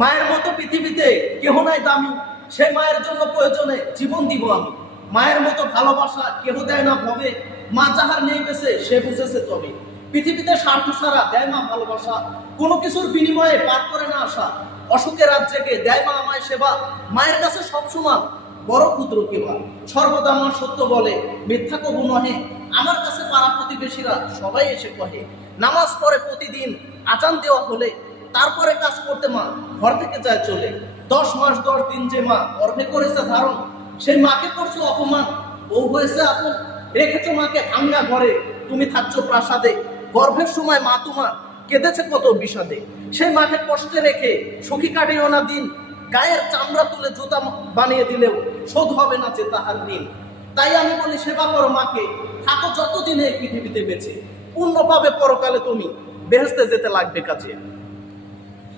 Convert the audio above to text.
মায়ের মতো পৃথিবীতে কেহ নাই দামি। সে মায়ের জন্য প্রয়োজনে জীবন দিব আমি। মায়ের মতো ভালোবাসা কেহ দেয় না ভবে। মা যাহার নেই বেছে সে বুঝেছে তবে। পৃথিবীতে স্বার্থ ছাড়া দেয় মা ভালোবাসা। কোনো কিছুর বিনিময়ে পার করে না আসা অসুখের জেগে দেয় মা আমায় সেবা। মায়ের কাছে সব সমান বড় ক্ষুদ্র কেবা। সর্বদা মা সত্য বলে, মিথ্যা কবু নহে। আমার কাছে পাড়া প্রতিবেশীরা সবাই এসে কহে, নামাজ পড়ে প্রতিদিন আচান দেওয়া হলে তারপরে কাজ করতে মা ঘর থেকে যায় চলে। দশ মাস, দশ দিন যে মা গর্ভে করেছে ধারণ, সেই মাকে করছ অপমান। বউ হয়েছে আপন, রেখেছো মাকে ভাঙ্গা ঘরে। তুমি থাকছো প্রাসাদে। গর্ভের সময় মা তোমার কেঁদেছে কত বিষাদে। সেই মাকে কষ্টে রেখে সখী কাটিও না দিন। গায়ের চামড়া তুলে জুতা বানিয়ে দিলেও শোধ হবে না যে তাহার ঋণ তাই আমি বলি, সেবা করো মাকে। থাকো যতদিন এই পৃথিবীতে বেঁচে। পূর্ণ পাবে পরকালে তুমি বেহেস্তে যেতে লাগবে কাছে